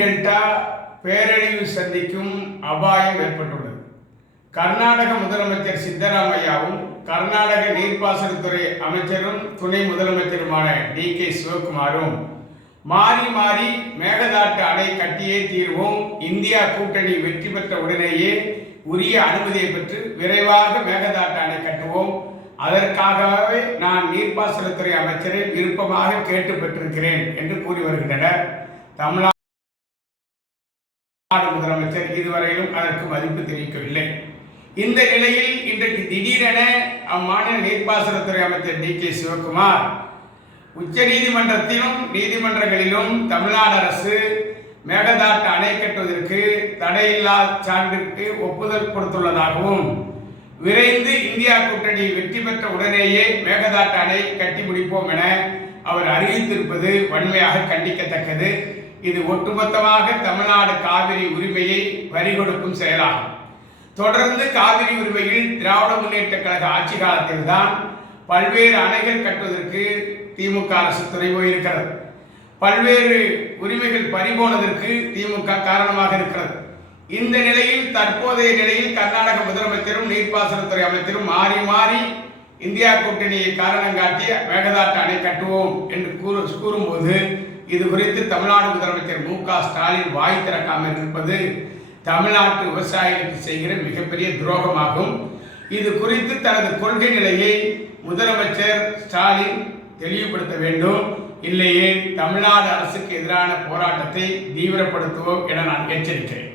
Delta பேரழிவு சந்திக்கும் அபாயம் ஏற்பட்டுள்ளது. கர்நாடக முதலமைச்சர் சித்தராமையாவும் கர்நாடக நீர்ப்பாசனத்துறை அமைச்சரும் துணை முதலமைச்சருமான டி கே சிவகுமாரும் மாறி மாறி மேகதாட்டு அணை கட்டியே தீர்வோம் இந்தியா கூட்டணி வெற்றி பெற்ற உடனேயே உரிய அனுமதியை பெற்று விரைவாக மேகதாட்டு அணை கட்டுவோம். அதற்காகவே நான் நீர்ப்பாசனத்துறை அமைச்சரை விருப்பமாக கேட்டு பெற்றிருக்கிறேன் என்று கூறி வருகின்றனர். தமிழா முதலமைச்சர் இதுவரையிலும் அதற்கு மதிப்பு தெரிவிக்கவில்லை. இந்த நிலையில் இன்றைக்கு திடீரென அம்மாநில நீர்ப்பாசனத்துறை அமைச்சர் டி கே சிவகுமார் உச்ச நீதிமன்றத்திலும் நீதிமன்றங்களிலும் தமிழ்நாடு அரசு மேகதாட்டு அணை கட்டுவதற்கு தடையில்லா சான்றிற்கு ஒப்புதல் கொடுத்துள்ளதாகவும் விரைந்து இந்தியா கூட்டணி வெற்றி பெற்ற உடனேயே மேகதாட்டு அணை கட்டி முடிப்போம் என அவர் அறிவித்திருப்பது வன்மையாக கண்டிக்கத்தக்கது. இது ஒட்டுமொத்தமாக தமிழ்நாடு காவிரி உரிமையை வரிகொடுக்கும் செயலாகும். தொடர்ந்து காவிரி உரிமையில் திராவிட முன்னேற்ற கழக ஆட்சி காலத்தில்தான் பல்வேறு அணைகள் கட்டுவதற்கு திமுக அரசு துணை போயிருக்கிறது. பல்வேறு உரிமைகள் பறிபோனதற்கு திமுக காரணமாக இருக்கிறது. இந்த நிலையில் தற்போதைய நிலையில் கர்நாடக முதலமைச்சரும் நீர்ப்பாசனத்துறை அமைச்சரும் மாறி மாறி இந்தியா கூட்டணியை காரணம் காட்டி மேகதாட்டு அணை கட்டுவோம் என்று கூறு கூறும்போது இது குறித்து தமிழ்நாடு முதலமைச்சர் மு க ஸ்டாலின் வாய் திறக்காமல் இருப்பது தமிழ்நாட்டு விவசாயிகளுக்கு செய்கிற மிகப்பெரிய துரோகமாகும். இது குறித்து தனது கொள்கை நிலையை முதலமைச்சர் ஸ்டாலின் தெளிவுபடுத்த வேண்டும். இல்லையே தமிழ்நாடு அரசுக்கு எதிரான போராட்டத்தை தீவிரப்படுத்துவோம் என நான் எச்சரிக்கிறேன்.